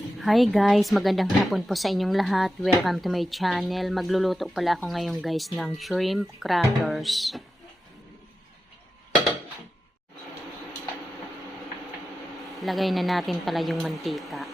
Hi guys, magandang hapon po sa inyong lahat. Welcome to my channel. Magluluto pala ako ngayon guys ng shrimp crackers. Lagay na natin pala yung mantika.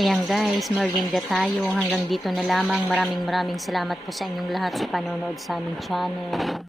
Ayan guys, merienda tayo. Hanggang dito na lamang. Maraming salamat po sa inyong lahat sa panonood sa aming channel.